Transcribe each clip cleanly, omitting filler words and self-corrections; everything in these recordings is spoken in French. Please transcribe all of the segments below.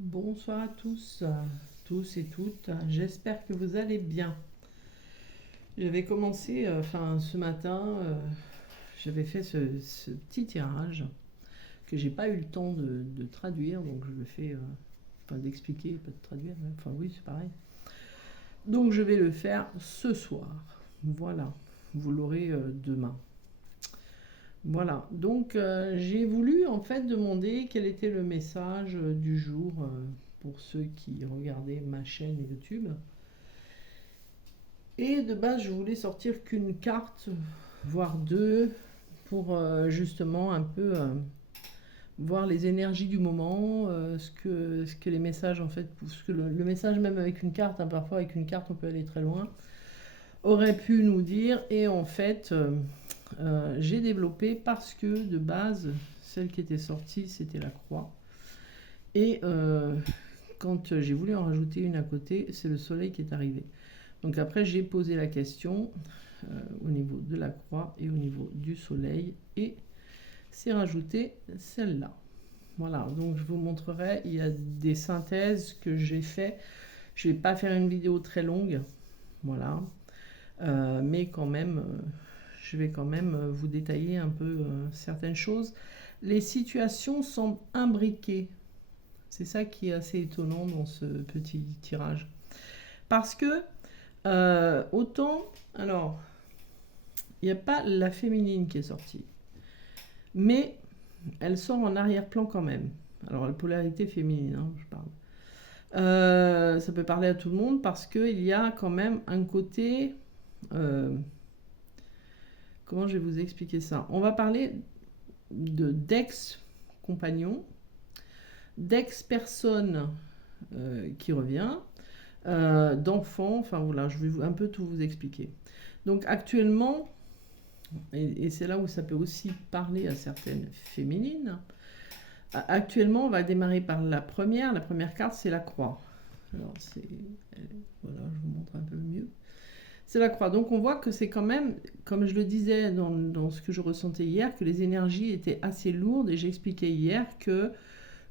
Bonsoir à tous et toutes. J'espère que vous allez bien. J'avais commencé, ce matin, j'avais fait ce petit tirage que j'ai pas eu le temps de traduire, donc je le fais, d'expliquer, pas de traduire, mais enfin oui, c'est pareil. Donc je vais le faire ce soir. Voilà, vous l'aurez demain. Voilà, donc j'ai voulu en fait demander quel était le message du jour pour ceux qui regardaient ma chaîne YouTube. Et de base, je voulais sortir qu'une carte, voire deux, pour justement un peu voir les énergies du moment, ce que les messages en fait, ce que le message même avec une carte, hein, parfois avec une carte on peut aller très loin, aurait pu nous dire. Et en fait, j'ai développé parce que de base, celle qui était sortie, c'était la croix. Et quand j'ai voulu en rajouter une à côté, c'est le soleil qui est arrivé. Donc après, j'ai posé la question au niveau de la croix et au niveau du soleil. Et c'est rajouté celle-là. Voilà, donc je vous montrerai, il y a des synthèses que j'ai fait. Je ne vais pas faire une vidéo très longue, voilà. Mais quand même, je vais quand même vous détailler un peu certaines choses. Les situations semblent imbriquées. C'est ça qui est assez étonnant dans ce petit tirage. Parce que, autant, alors, il n'y a pas la féminine qui est sortie. Mais elle sort en arrière-plan quand même. Alors, la polarité féminine, hein, je parle. Ça peut parler à tout le monde parce qu'il y a quand même un côté... comment je vais vous expliquer ça? On va parler d'ex-compagnon, d'ex-personne qui revient, d'enfants, enfin voilà, je vais un peu tout vous expliquer. Donc actuellement, et c'est là où ça peut aussi parler à certaines féminines, actuellement on va démarrer par la première carte, c'est la croix. Alors voilà, je vous montre un peu mieux. C'est la croix. Donc on voit que c'est quand même, comme je le disais dans ce que je ressentais hier, que les énergies étaient assez lourdes, et j'expliquais hier que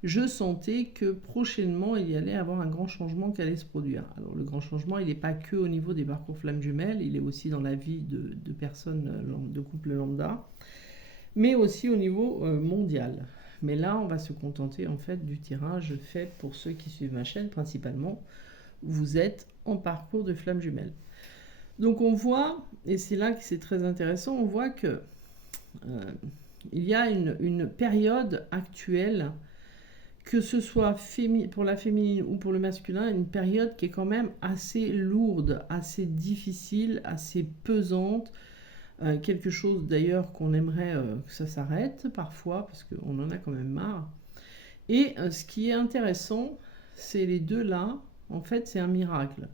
je sentais que prochainement il y allait avoir un grand changement qui allait se produire. Alors le grand changement, il n'est pas que au niveau des parcours flammes jumelles, il est aussi dans la vie de personnes, de couples lambda, mais aussi au niveau mondial. Mais là, on va se contenter en fait du tirage fait pour ceux qui suivent ma chaîne principalement. Vous êtes en parcours de flammes jumelles. Donc on voit, et c'est là que c'est très intéressant, on voit que il y a une période actuelle, que ce soit pour la féminine ou pour le masculin, une période qui est quand même assez lourde, assez difficile, assez pesante. Quelque chose d'ailleurs qu'on aimerait que ça s'arrête parfois, parce qu'on en a quand même marre. Et ce qui est intéressant, c'est les deux là, en fait c'est un miracle.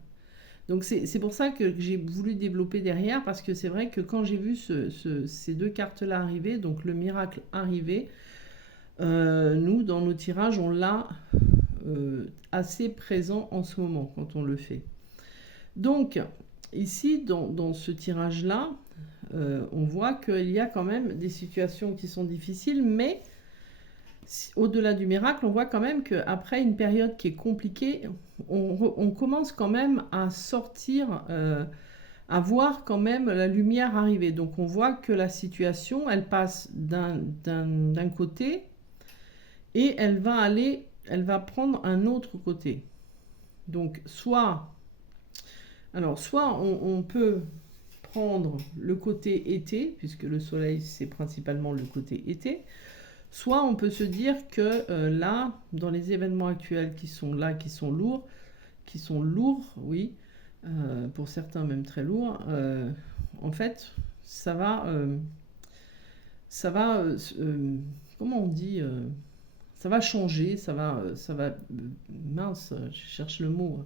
Donc c'est pour ça que j'ai voulu développer derrière, parce que c'est vrai que quand j'ai vu ces deux cartes-là arriver, donc le miracle arriver, nous, dans nos tirages, on l'a assez présent en ce moment quand on le fait. Donc, ici, dans ce tirage-là, on voit qu'il y a quand même des situations qui sont difficiles, mais au-delà du miracle, on voit quand même qu'après une période qui est compliquée, on commence quand même à sortir, à voir quand même la lumière arriver. Donc on voit que la situation, elle passe d'un côté et elle va prendre un autre côté. Donc soit on peut prendre le côté été, puisque le soleil c'est principalement le côté été, soit on peut se dire que là, dans les événements actuels qui sont là, qui sont lourds, oui, pour certains même très lourds, en fait, comment on dit, ça va changer, mince, je cherche le mot.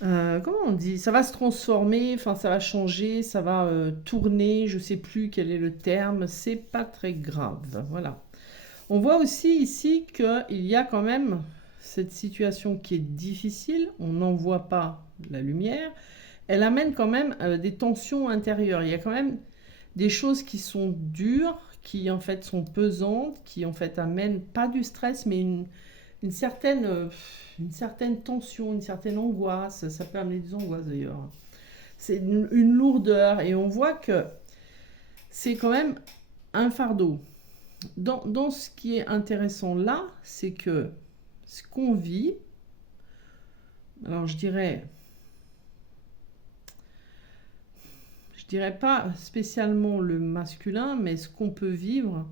Comment on dit? Ça va se transformer, enfin ça va changer, ça va tourner, je sais plus quel est le terme, c'est pas très grave, voilà. On voit aussi ici qu'il y a quand même cette situation qui est difficile, on n'en voit pas la lumière, elle amène quand même des tensions intérieures, il y a quand même des choses qui sont dures, qui en fait sont pesantes, qui en fait amènent pas du stress, mais une certaine tension, une certaine angoisse. Ça peut amener des angoisses d'ailleurs. C'est une lourdeur et on voit que c'est quand même un fardeau. Dans ce qui est intéressant là, c'est que ce qu'on vit, alors je dirais pas spécialement le masculin, mais ce qu'on peut vivre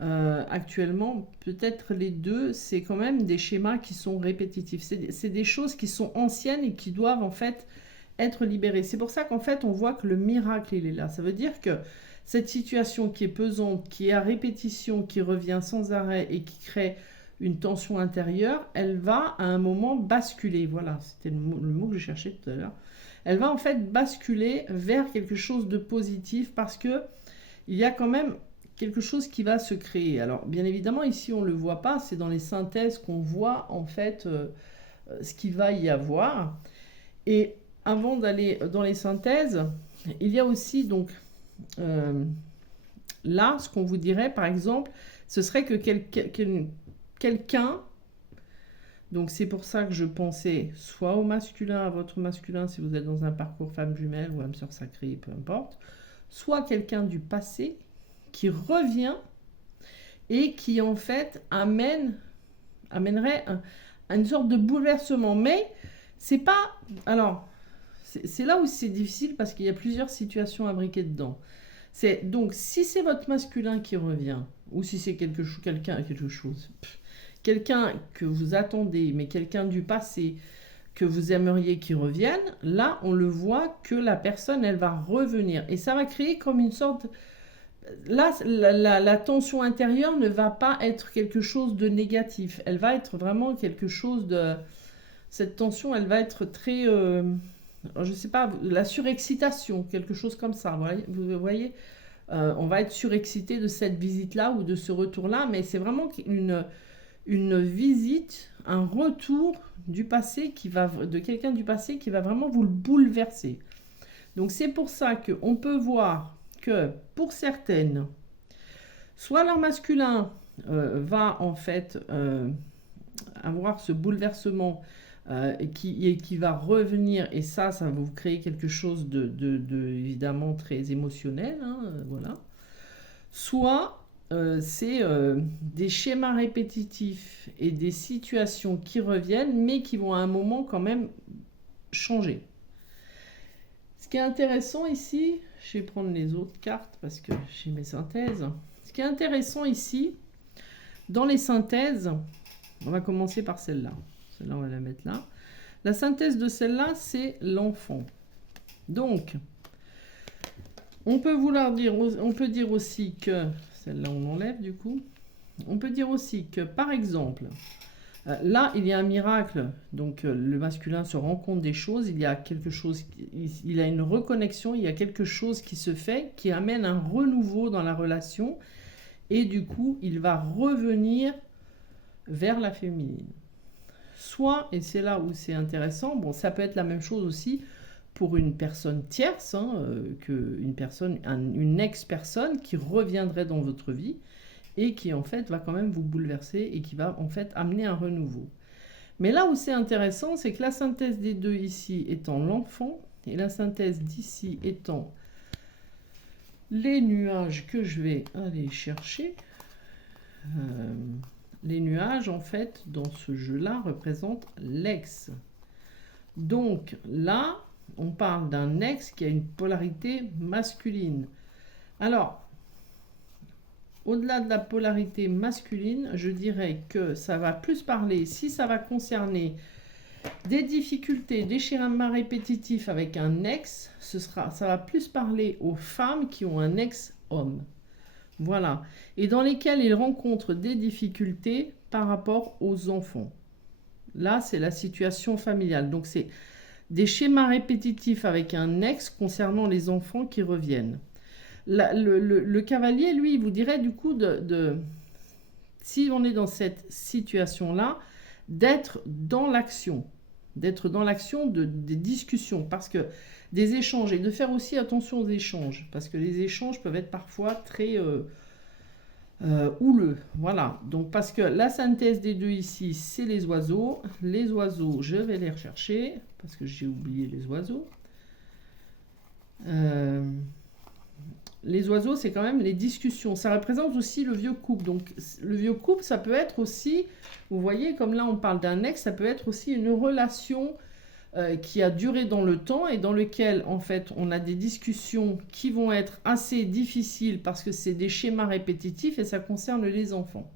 actuellement, peut-être les deux, c'est quand même des schémas qui sont répétitifs. C'est des choses qui sont anciennes et qui doivent en fait être libérées. C'est pour ça qu'en fait on voit que le miracle il est là. Ça veut dire que cette situation qui est pesante, qui est à répétition, qui revient sans arrêt et qui crée une tension intérieure, elle va à un moment basculer. Voilà, c'était le mot que je cherchais tout à l'heure. Elle va en fait basculer vers quelque chose de positif parce que il y a quand même quelque chose qui va se créer. Alors bien évidemment ici on ne le voit pas, c'est dans les synthèses qu'on voit en fait ce qu'il va y avoir. Et avant d'aller dans les synthèses, il y a aussi donc là ce qu'on vous dirait par exemple, ce serait que quelqu'un, donc c'est pour ça que je pensais soit au masculin, à votre masculin si vous êtes dans un parcours femme jumelle ou âme sœur sacrée, peu importe, soit quelqu'un du passé qui revient et qui en fait amènerait une sorte de bouleversement. Mais c'est pas... Alors, c'est là où c'est difficile parce qu'il y a plusieurs situations imbriquées dedans. Donc, si c'est votre masculin qui revient, ou si c'est quelqu'un que vous attendez, mais quelqu'un du passé que vous aimeriez qu'il revienne, là, on le voit que la personne, elle va revenir. Et ça va créer comme une sorte... Là, la tension intérieure ne va pas être quelque chose de négatif. Elle va être vraiment quelque chose de... Cette tension, elle va être très... je sais pas, la surexcitation, quelque chose comme ça. Vous voyez, on va être surexcité de cette visite-là ou de ce retour-là, mais c'est vraiment une visite, un retour du passé de quelqu'un du passé qui va vraiment vous le bouleverser. Donc c'est pour ça qu'on peut voir que pour certaines, soit leur masculin va en fait avoir ce bouleversement qui va revenir, et ça va vous créer quelque chose de évidemment très émotionnel, hein, voilà. Soit c'est des schémas répétitifs et des situations qui reviennent, mais qui vont à un moment quand même changer. Ce qui est intéressant ici, je vais prendre les autres cartes parce que j'ai mes synthèses. Ce qui est intéressant ici, dans les synthèses, on va commencer par celle-là. Celle-là, on va la mettre là. La synthèse de celle-là, c'est l'enfant. Donc, on peut dire aussi que, celle-là on enlève du coup, on peut dire aussi que par exemple, là il y a un miracle, donc le masculin se rend compte des choses, il y a quelque chose, il a une reconnexion, il y a quelque chose qui se fait, qui amène un renouveau dans la relation, et du coup il va revenir vers la féminine. Soit, et c'est là où c'est intéressant, bon ça peut être la même chose aussi pour une personne tierce, hein, une ex-personne qui reviendrait dans votre vie et qui en fait va quand même vous bouleverser et qui va en fait amener un renouveau. Mais là où c'est intéressant, c'est que la synthèse des deux ici étant l'enfant et la synthèse d'ici étant les nuages que je vais aller chercher. Les nuages en fait dans ce jeu-là représentent l'ex. Donc là, on parle d'un ex qui a une polarité masculine. Alors, au-delà de la polarité masculine, je dirais que ça va plus parler, si ça va concerner des difficultés, des schémas répétitifs avec un ex, ça va plus parler aux femmes qui ont un ex-homme. Voilà. Et dans lesquelles ils rencontrent des difficultés par rapport aux enfants. Là, c'est la situation familiale. Donc, c'est des schémas répétitifs avec un ex concernant les enfants qui reviennent. Le cavalier, lui, il vous dirait du coup si on est dans cette situation-là, d'être dans l'action. D'être dans l'action des discussions. Parce que des échanges, et de faire aussi attention aux échanges. Parce que les échanges peuvent être parfois très... ou le. Voilà. Donc, parce que la synthèse des deux ici, c'est les oiseaux. Les oiseaux, je vais les rechercher, parce que j'ai oublié les oiseaux. Les oiseaux, c'est quand même les discussions. Ça représente aussi le vieux couple. Donc, le vieux couple, ça peut être aussi, vous voyez, comme là, on parle d'un ex, ça peut être aussi une relation qui a duré dans le temps et dans lequel, en fait, on a des discussions qui vont être assez difficiles parce que c'est des schémas répétitifs et ça concerne les enfants.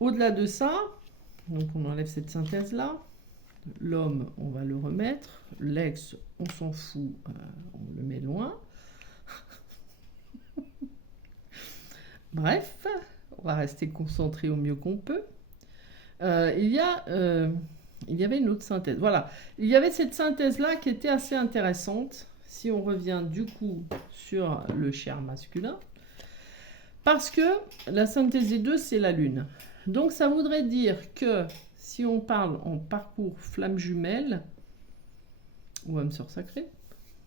Au-delà de ça, donc on enlève cette synthèse-là. L'homme, on va le remettre. L'ex, on s'en fout, on le met loin. Bref, on va rester concentré au mieux qu'on peut. Il y avait une autre synthèse. Voilà, il y avait cette synthèse-là qui était assez intéressante. Si on revient du coup sur le chair masculin. Parce que la synthèse des deux, c'est la lune. Donc ça voudrait dire que si on parle en parcours flamme jumelle, ou âme sœur sacrée,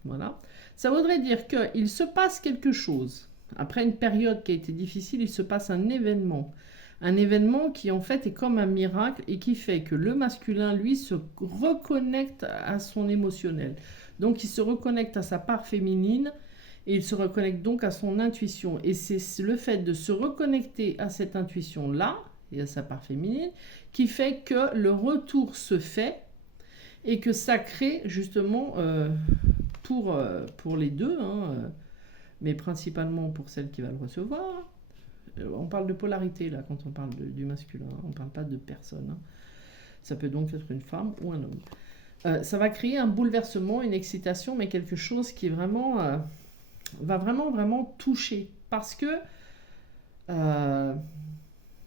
voilà, ça voudrait dire qu'il se passe quelque chose. Après une période qui a été difficile, il se passe un événement. Un événement qui en fait est comme un miracle et qui fait que le masculin, lui, se reconnecte à son émotionnel. Donc il se reconnecte à sa part féminine et il se reconnecte donc à son intuition. Et c'est le fait de se reconnecter à cette intuition-là et à sa part féminine qui fait que le retour se fait et que ça crée justement pour les deux, mais principalement pour celle qui va le recevoir. On parle de polarité là quand on parle du masculin, on ne parle pas de personne. Ça peut donc être une femme ou un homme. Ça va créer un bouleversement, une excitation, mais quelque chose qui vraiment va vraiment toucher. Parce que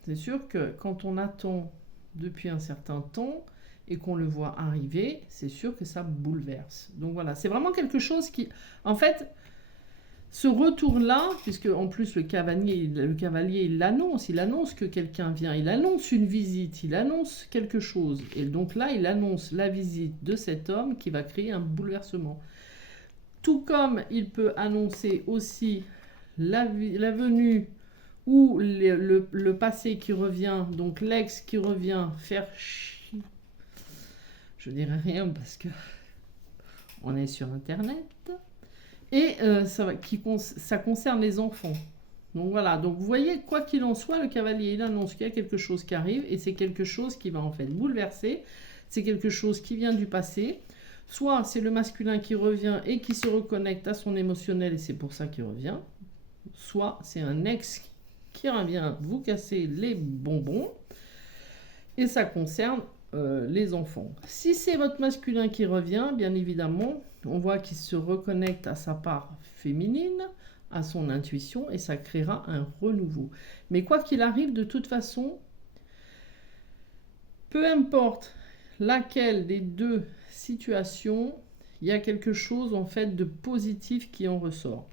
c'est sûr que quand on attend depuis un certain temps et qu'on le voit arriver, c'est sûr que ça bouleverse. Donc voilà, c'est vraiment quelque chose qui... En fait, ce retour-là, puisque en plus le cavalier il annonce que quelqu'un vient, il annonce une visite, il annonce quelque chose. Et donc là, il annonce la visite de cet homme qui va créer un bouleversement. Tout comme il peut annoncer aussi la venue ou le passé qui revient, donc l'ex qui revient faire chier. Je dirais rien parce que on est sur Internet. Et ça concerne les enfants. Donc voilà, donc vous voyez, quoi qu'il en soit, le cavalier, il annonce qu'il y a quelque chose qui arrive, et c'est quelque chose qui va en fait bouleverser, c'est quelque chose qui vient du passé, soit c'est le masculin qui revient et qui se reconnecte à son émotionnel, et c'est pour ça qu'il revient, soit c'est un ex qui revient vous casser les bonbons, et ça concerne les enfants. Si c'est votre masculin qui revient, bien évidemment, on voit qu'il se reconnecte à sa part féminine, à son intuition, et ça créera un renouveau. Mais quoi qu'il arrive, de toute façon, peu importe laquelle des deux situations, il y a quelque chose en fait de positif qui en ressort.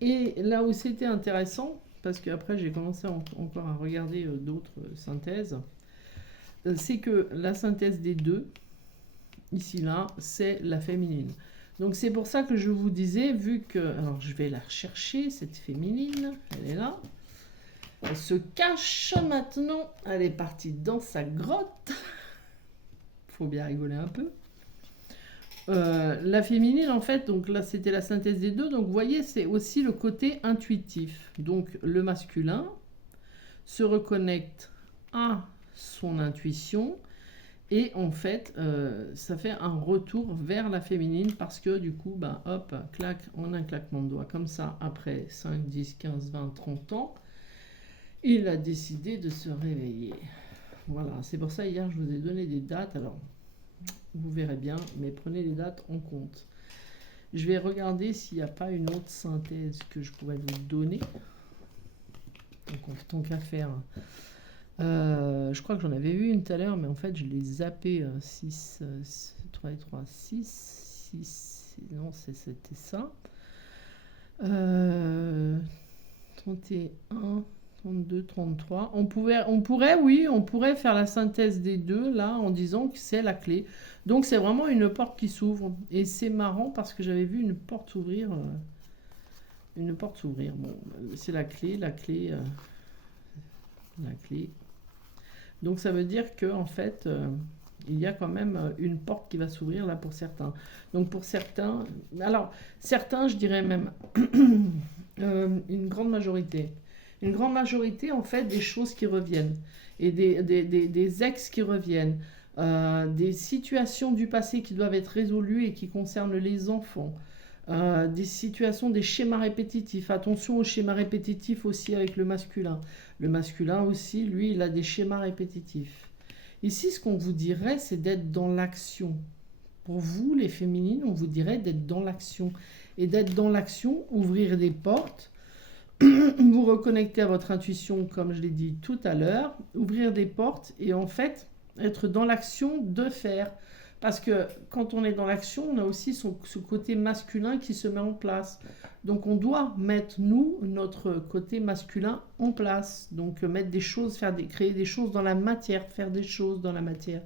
Et là où c'était intéressant, parce qu'après j'ai commencé encore à regarder d'autres synthèses, c'est que la synthèse des deux, ici là, c'est la féminine. Donc c'est pour ça que je vous disais, vu que... Alors je vais la rechercher, cette féminine, elle est là. Elle se cache maintenant, elle est partie dans sa grotte. Faut bien rigoler un peu. La féminine, en fait, donc là c'était la synthèse des deux, donc vous voyez, c'est aussi le côté intuitif. Donc le masculin se reconnecte à son intuition et en fait ça fait un retour vers la féminine parce que du coup bah hop, clac, en un claquement de doigts comme ça, après 5, 10, 15, 20, 30 ans, il a décidé de se réveiller. Voilà, c'est pour ça hier je vous ai donné des dates, alors vous verrez bien, mais prenez les dates en compte. Je vais regarder s'il n'y a pas une autre synthèse que je pourrais vous donner. Donc tant qu'à faire. Je crois que j'en avais vu une tout à l'heure, mais en fait je l'ai zappé. 6, 3 et 3, 6, 6, non c'était ça. 31, 32, 33. On pourrait faire la synthèse des deux là en disant que c'est la clé. Donc c'est vraiment une porte qui s'ouvre. Et c'est marrant parce que j'avais vu une porte s'ouvrir une porte s'ouvrir. Bon, c'est la clé, la clé. Donc ça veut dire que en fait, il y a quand même une porte qui va s'ouvrir là pour certains. Donc pour certains, alors certains, je dirais même une grande majorité. Une grande majorité, en fait, des choses qui reviennent. Et des ex qui reviennent. Des situations du passé qui doivent être résolues et qui concernent les enfants. Des situations, des schémas répétitifs. Attention aux schémas répétitifs aussi avec le masculin. Le masculin aussi, lui, il a des schémas répétitifs. Ici, ce qu'on vous dirait, c'est d'être dans l'action. Pour vous, les féminines, on vous dirait d'être dans l'action. Et d'être dans l'action, ouvrir des portes, vous reconnecter à votre intuition, comme je l'ai dit tout à l'heure, ouvrir des portes et en fait, être dans l'action de faire. Parce que quand on est dans l'action, on a aussi ce côté masculin qui se met en place. Donc on doit mettre, nous, notre côté masculin en place. Donc mettre des choses, créer des choses dans la matière, faire des choses dans la matière.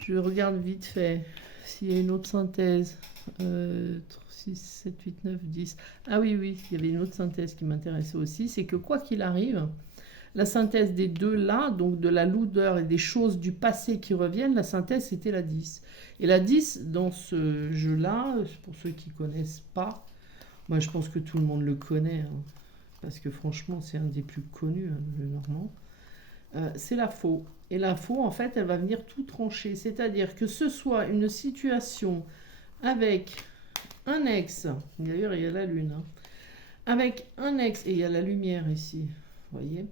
Je regarde vite fait s'il y a une autre synthèse. 6, 7, 8, 9, 10. Ah oui, il y avait une autre synthèse qui m'intéressait aussi. C'est que quoi qu'il arrive, la synthèse des deux là, donc de la lourdeur et des choses du passé qui reviennent, la synthèse c'était la 10. Et la 10, dans ce jeu-là, pour ceux qui ne connaissent pas, moi je pense que tout le monde le connaît, hein, parce que franchement c'est un des plus connus, hein, le normand, c'est la faux. Et la faux, en fait, elle va venir tout trancher. C'est-à-dire que ce soit une situation avec un ex, d'ailleurs il y a la lune, hein, avec un ex, et il y a la lumière ici, vous voyez.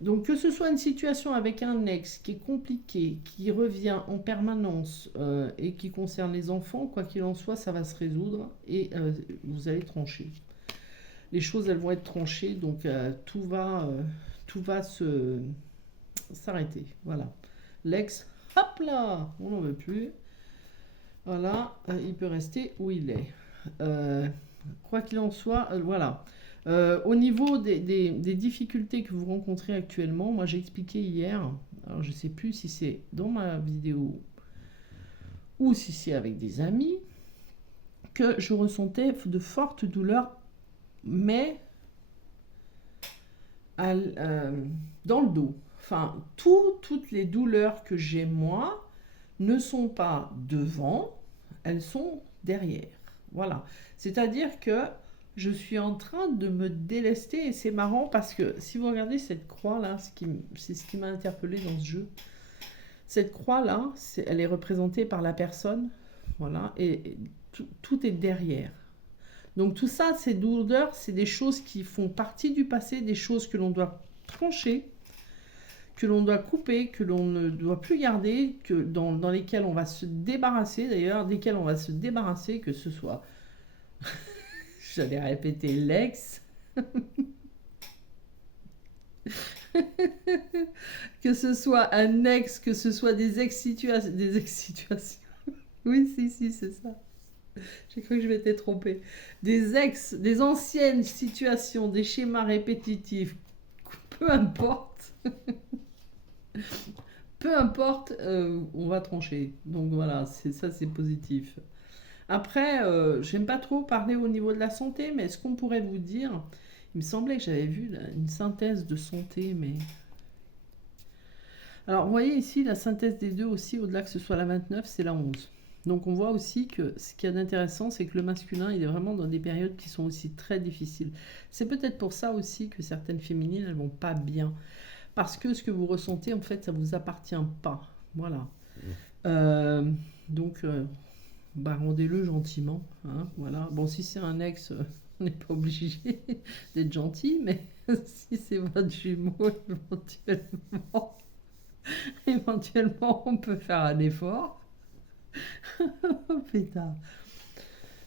Donc que ce soit une situation avec un ex qui est compliqué, qui revient en permanence et qui concerne les enfants, quoi qu'il en soit, ça va se résoudre et vous allez trancher. Les choses, elles vont être tranchées, donc tout va s'arrêter. Voilà. L'ex, hop là, on n'en veut plus. Voilà, il peut rester où il est. Quoi qu'il en soit, voilà. Au niveau des difficultés que vous rencontrez actuellement, moi j'ai expliqué hier, alors je ne sais plus si c'est dans ma vidéo ou si c'est avec des amis, que je ressentais de fortes douleurs, mais dans le dos. Enfin, toutes les douleurs que j'ai moi ne sont pas devant, elles sont derrière. Voilà. C'est-à-dire que je suis en train de me délester et c'est marrant parce que si vous regardez cette croix là, c'est ce qui m'a interpellée dans ce jeu. Cette croix là, elle est représentée par la personne, voilà, et tout est derrière. Donc tout ça, ces douleurs, c'est des choses qui font partie du passé, des choses que l'on doit trancher, que l'on doit couper, que l'on ne doit plus garder, dans lesquelles on va se débarrasser d'ailleurs, desquelles on va se débarrasser, que ce soit... J'allais répéter l'ex. Que ce soit un ex, que ce soit des ex-situations. Des ex-situations. Oui, si, c'est ça. J'ai cru que je m'étais trompée. Des anciennes situations, des schémas répétitifs. Peu importe. Peu importe, on va trancher. Donc voilà, c'est positif. Après, j'aime pas trop parler au niveau de la santé, mais est-ce qu'on pourrait vous dire, il me semblait que j'avais vu une synthèse de santé, mais... Alors, vous voyez ici, la synthèse des deux aussi, au-delà que ce soit la 29, c'est la 11. Donc on voit aussi que ce qu'il y a d'intéressant, c'est que le masculin, il est vraiment dans des périodes qui sont aussi très difficiles. C'est peut-être pour ça aussi que certaines féminines, elles vont pas bien. Parce que ce que vous ressentez, en fait, ça vous appartient pas. Voilà. Donc... rendez-le gentiment, hein, voilà. Bon, si c'est un ex, on n'est pas obligé d'être gentil, mais si c'est votre jumeau, éventuellement, on peut faire un effort. Oh putain.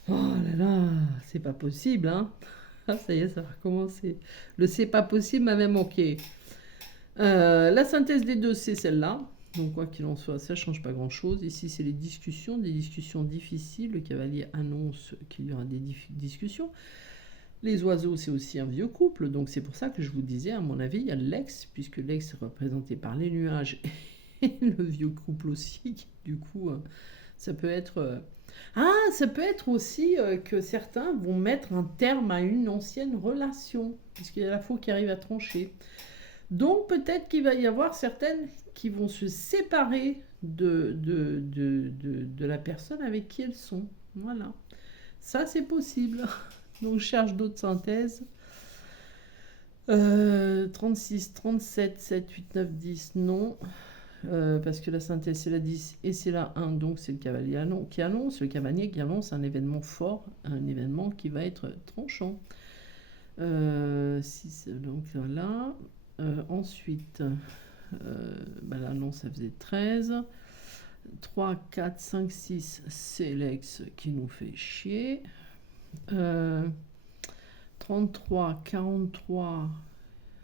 Oh là là, c'est pas possible, hein. Ah, ça y est, ça va recommencer. Le c'est pas possible m'a même manqué. La synthèse des deux, c'est celle-là. Donc quoi qu'il en soit, ça ne change pas grand-chose. Ici, c'est les discussions, des discussions difficiles. Le cavalier annonce qu'il y aura des discussions. Les oiseaux, c'est aussi un vieux couple. Donc c'est pour ça que je vous disais, à mon avis, il y a l'ex, puisque l'ex est représenté par les nuages et le vieux couple aussi. Du coup, Ça peut être... Ah, ça peut être aussi que certains vont mettre un terme à une ancienne relation, puisqu'il y a la faux qui arrive à trancher. Donc peut-être qu'il va y avoir certaines qui vont se séparer de la personne avec qui elles sont. Voilà. Ça, c'est possible. Donc je cherche d'autres synthèses. 36, 37, 7, 8, 9, 10, non. Parce que la synthèse c'est la 10 et c'est la 1, donc c'est le cavalier qui annonce, le cavalier qui annonce un événement fort, un événement qui va être tranchant. 6, donc là. Ensuite, là non, ça faisait 13. 3, 4, 5, 6, c'est l'ex qui nous fait chier. 33, 43.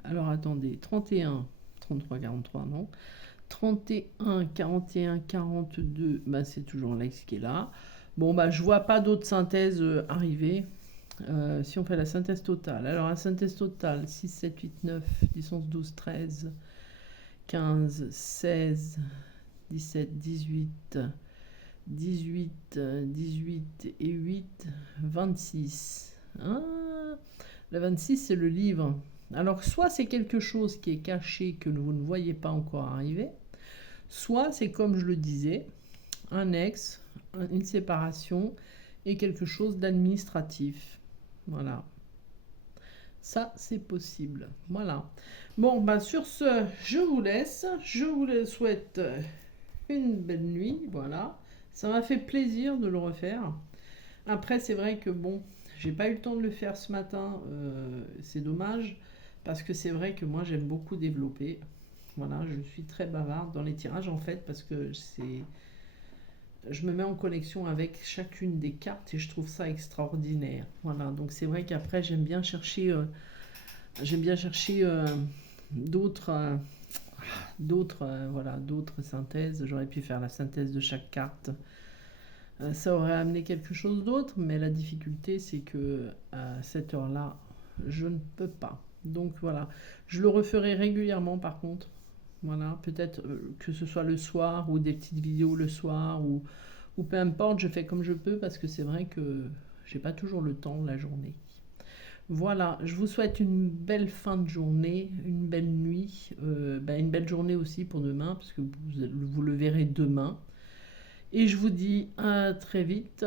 Alors attendez, 31, 33, 43, non. 31, 41, 42, c'est toujours l'ex qui est là. Bon, je vois pas d'autres synthèses arriver. Si on fait la synthèse totale. Alors, la synthèse totale, 6, 7, 8, 9, 10, 11, 12, 13, 15, 16, 17, 18, 18, 18 et 8, 26. Ah, le 26, c'est le livre. Alors, soit c'est quelque chose qui est caché, que vous ne voyez pas encore arriver, soit c'est comme je le disais, un ex, une séparation et quelque chose d'administratif. Voilà. Ça, c'est possible. Voilà. Bon, sur ce, je vous laisse. Je vous souhaite une belle nuit. Voilà. Ça m'a fait plaisir de le refaire. Après, c'est vrai que bon, j'ai pas eu le temps de le faire ce matin. C'est dommage. Parce que c'est vrai que moi, j'aime beaucoup développer. Voilà, je suis très bavarde dans les tirages en fait. Parce que je me mets en connexion avec chacune des cartes et je trouve ça extraordinaire. Voilà, donc c'est vrai qu'après j'aime bien chercher d'autres d'autres synthèses. J'aurais pu faire la synthèse de chaque carte. Ça aurait amené quelque chose d'autre, mais la difficulté c'est que à cette heure-là, je ne peux pas. Donc voilà, je le referai régulièrement par contre. Voilà, peut-être que ce soit le soir ou des petites vidéos le soir ou peu importe, je fais comme je peux parce que c'est vrai que j'ai pas toujours le temps la journée. Voilà, je vous souhaite une belle fin de journée, une belle nuit, une belle journée aussi pour demain parce que vous le verrez demain. Et je vous dis à très vite.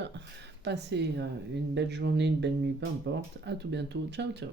Passez une belle journée, une belle nuit, peu importe. À tout bientôt. Ciao, ciao.